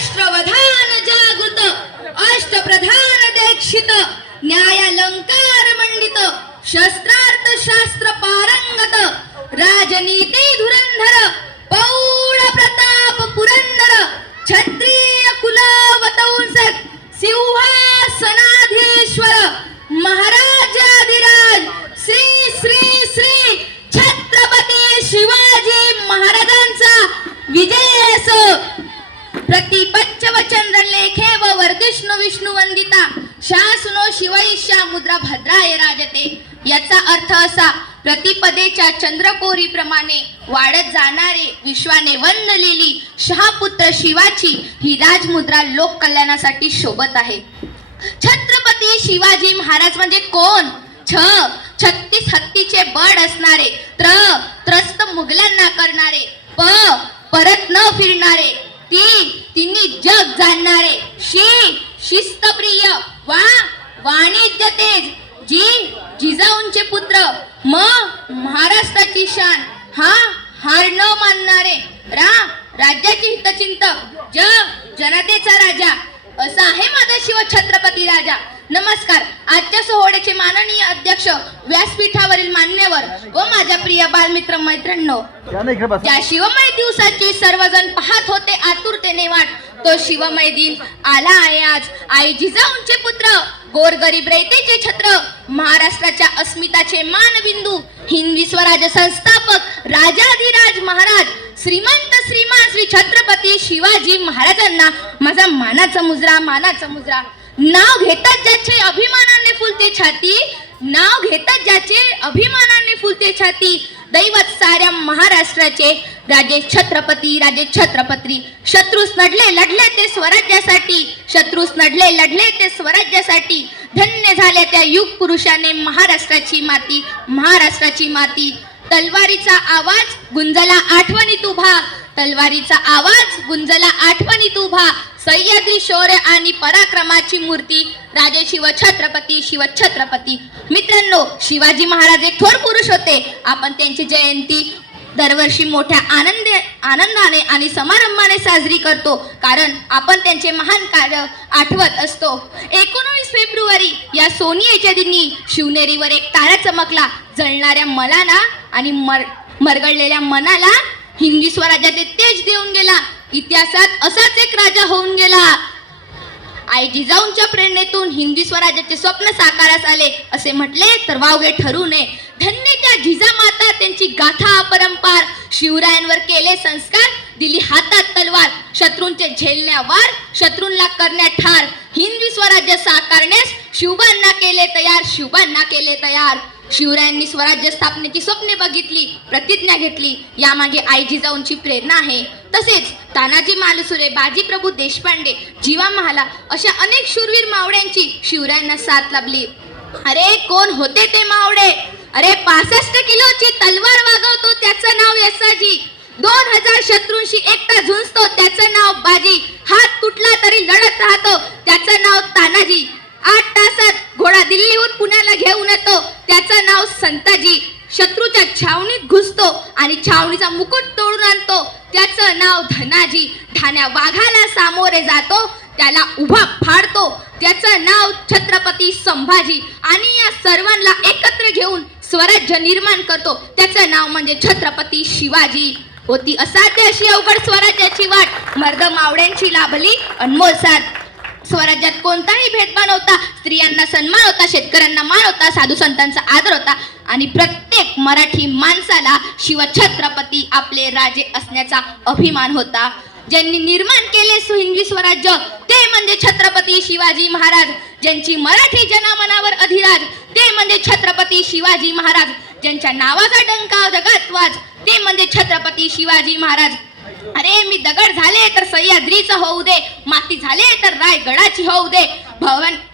राष्ट्रवधान जागृत अष्टप्रधान दीक्षित न्यायालंकार मंडित शस्त्रार्थ शास्त्र पारंगत राजनीती धुरंधर पौळ प्रताप पुरंदर क्षत्रिय कुलवतंसक सिंहासनाधीश्वर महाराजाधिराज श्री श्री श्री छत्रपती शिवाजी महाराजांचा विजय असो. प्रतिपंचवचन लेखे व वर्धिष्णु विष्णू वंदिता शासनो शिवईशा मुद्रा भद्राय राजते. याचा अर्थ असा, प्रतिपदेच्या चंद्रकोरीप्रमाणे वाढत जाणारे विश्वाने वंदलेली शहापुत्र शिवाची ही राजमुद्रा लोक कल्याणासाठी शोभत आहे. छत्रपती शिवाजी महाराज म्हणजे कोण? 36 हत्तीचे बळ असणारे, त्रस्त मुघलांना करणारे, परत न फिरणारे, तिन्ही जग जाणणारे, शिस्तप्रिय, वाणिज्य तेज, जिजाऊंचे पुत्र, महाराष्ट्राची शान, हार न मानणारे, राज्याचे हितचिंतक, जनतेचा राजा, असा आहे माझा शिव छत्रपती राजा. नमस्कार. आजच्या सोहळ्याचे माननीय अध्यक्ष, व्यासपीठावरील मान्यवर व माझ्या प्रिय बालमित्र मैत्रिणींनो, ज्या शिवमय दिवसाची सर्वजण पाहत होते आतुरतेने वाट, तो शिवमय दिन आला आहे आज. आई जिजाऊंचे पुत्र, गोरगरीब रयतेचे छत्र, महाराष्ट्राच्या अस्मिताचे मानबिंदू, हिंदवी स्वराज्य संस्थापक राजाधिराज महाराज श्रीमंत श्रीमान श्री छत्रपती शिवाजी महाराजांना माझा मानाचा मुजरा. नाव घेतात ज्याचे अभिमानाने फुलते छाती, नाव घेतात ज्याचे अभिमानाने फुलते छाती, दैवत साऱ्या महाराष्ट्राचे राजे छत्रपती. शत्रूस लढले ते स्वराज्यासाठी, धन्य झाल्या त्या युग पुरुषाने महाराष्ट्राची माती. तलवारीचा आवाज गुंजला आठवणीत उभा, सह्याद्री शौर्य आणि पराक्रमाची मूर्ती राजे शिवछत्रपती. मित्रांनो, शिवाजी महाराज एक थोर पुरुष होते. आपण त्यांची जयंती दरवर्षी मोठ्या आनंदाने आणि समारंभाने साजरी करतो, कारण आपण त्यांचे महान कार्य आठवत असतो. 19 फेब्रुवारी या सोनियेच्या दिनी शिवनेरीवर एक तारा चमकला. जळणाऱ्या मनाला आणि मरगळलेल्या मनाला हिंदवी स्वराज्याचे तेज देऊन गेला. इतिहासात असाच एक राजा होऊन गेला. आई जिजाऊंच्या प्रेरणेतून हिंदवी स्वराज्याचे स्वप्न साकारास आले असे म्हटले तर वावगे ठरू नये. धन्य त्या जिजामाता, त्यांची गाथा अपरंपार. शिवरायांवर केले संस्कार, दिली हातात तलवार, शत्रूंचे झेलण्या वार, शत्रूंना करण्या ठार. हिंदवी स्वराज्य साकारण्यास शिवबांना केले तयार. शिवरायांनी स्वराज्य स्थापनेची स्वप्ने बघितली, प्रतिज्ञा घेतली. यामागे आई जिजाऊंची प्रेरणा आहे. तसेच तानाजी मालुसरे, बाजीप्रभू देशपांडे, जीवा महाला अशा अनेक शूरवीर मावळ्यांची शिवरायांना साथ लाभली. अरे कोण होते ते मावळे? अरे 65 किलोची तलवार वागवतो त्याचं नाव यसाजी, 2000 शत्रूंशी एकटा झुंजतो त्याचं नाव बाजी, हात तुटला तरी लढत राहतो त्याचं नाव तानाजी, 8 तासात घोडा दिल्लीहून पुण्याला घेऊन येतो त्याचं नाव संताजी, शत्रूच्या छावणीत घुसतो आणि छावणीचा मुकुट तोडून आणतो त्याचं नाव धनाजी, ठाण्या वाघाला सामोरे जातो त्याला उभा फाडतो त्याचं नाव छत्रपती संभाजी, आणि या सर्वांना एकत्र घेऊन स्वराज्य निर्माण करतो त्याचं नाव म्हणजे छत्रपती शिवाजी. होती असाध्य अशी अवघड स्वराज्याची वाट, मर्द मावळ्यांची लाभली अनमोल साथ. स्वराज्यात कोणताही भेदभाव नव्हता, स्त्रियांना सन्मान होता, शेतकऱ्यांना मान होता, साधू संतांचा आदर होता आणि प्रत्येक मराठी माणसाला शिवछत्रपती आपले राजे असण्याचा अभिमान होता. ज्यांनी निर्माण केले हिंदवी स्वराज्य ते म्हणजे छत्रपती शिवाजी महाराज. ज्यांची मराठी जनामनावर अधिराज ते म्हणजे छत्रपती शिवाजी महाराज. ज्यांच्या नावाचा डंका जगात वाज ते म्हणजे छत्रपती शिवाजी महाराज. अरे मी दगड झाले तर सह्याद्रीचं होऊ दे, माती झाले तर रायगडाची होऊ दे,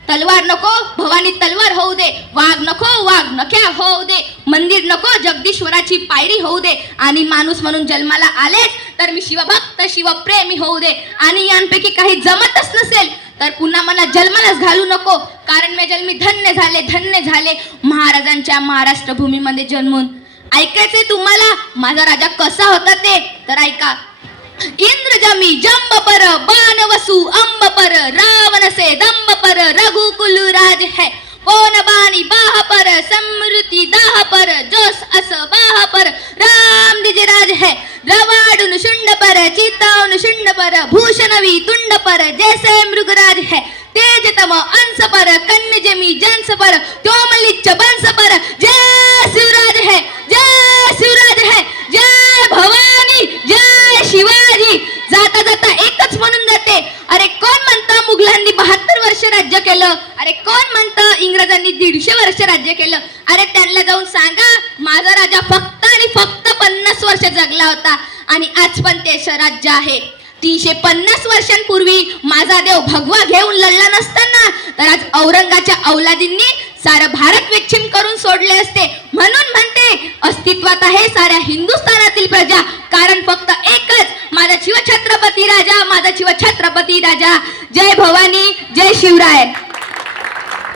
तलवार नको भवानी तलवार होऊ दे, वाघ नको वाघ नख्या होऊ दे, मंदिर नको जगदीश्वराची पायरी होऊ दे, आणि माणूस म्हणून जन्माला आलेच तर मी शिवभक्त शिवप्रेमी होऊ दे, आणि यांपैकी काही जमतच नसेल तर पुन्हा मला जन्मालाच घालू नको, कारण मी जन्मी धन्य झाले महाराजांच्या महाराष्ट्र भूमीमध्ये जन्मून. ऐकायचंय तुम्हाला माझा राजा कसा होता ते? तर ऐका. इंद्र जमी जंब पर बाण वसु अंब पर, रावण से दंब पर, रघुकुल राज है पौन बानी बाह पर, समृद्धि दाह पर, जोस अस बाह पर, राम राज है रवाडुन शुंड पर, चिताउन शुंड पर, भूषणवी तुंड पर, जैसे मृगराज है तेजतम अंश पर, कन्य जमी जंस पर, तोमलिच्छ बंस पर, जय शिवराज है, जय शिवराज है, जय भवानी, जय शिवाजी. जाता जाता एकच म्हणून जाते, अरे कोण म्हणतं मुघलांनी 72 वर्ष राज्य केलं, अरे कोण म्हणतं इंग्रजांनी 150 वर्ष राज्य केलं. अरे त्यांना जाऊन सांगा माझा राजा फक्त आणि फक्त 50 वर्ष जगला होता आणि आज पण ते राज्य आहे. 350 वर्षांपूर्वी माझा देव भगवा घेऊन लढला नसताना तर आज औरंगाच्या औलादींनी सारं भारत विच्छिन्न करून सोडले असते. म्हणून म्हणते अस्तित्वात आहे साऱ्या हिंदुस्थानातील प्रजा, कारण फक्त एकच माझा शिवछत्रपती राजा, माझा शिवछत्रपती राजा. जय भवानी, जय शिवराय.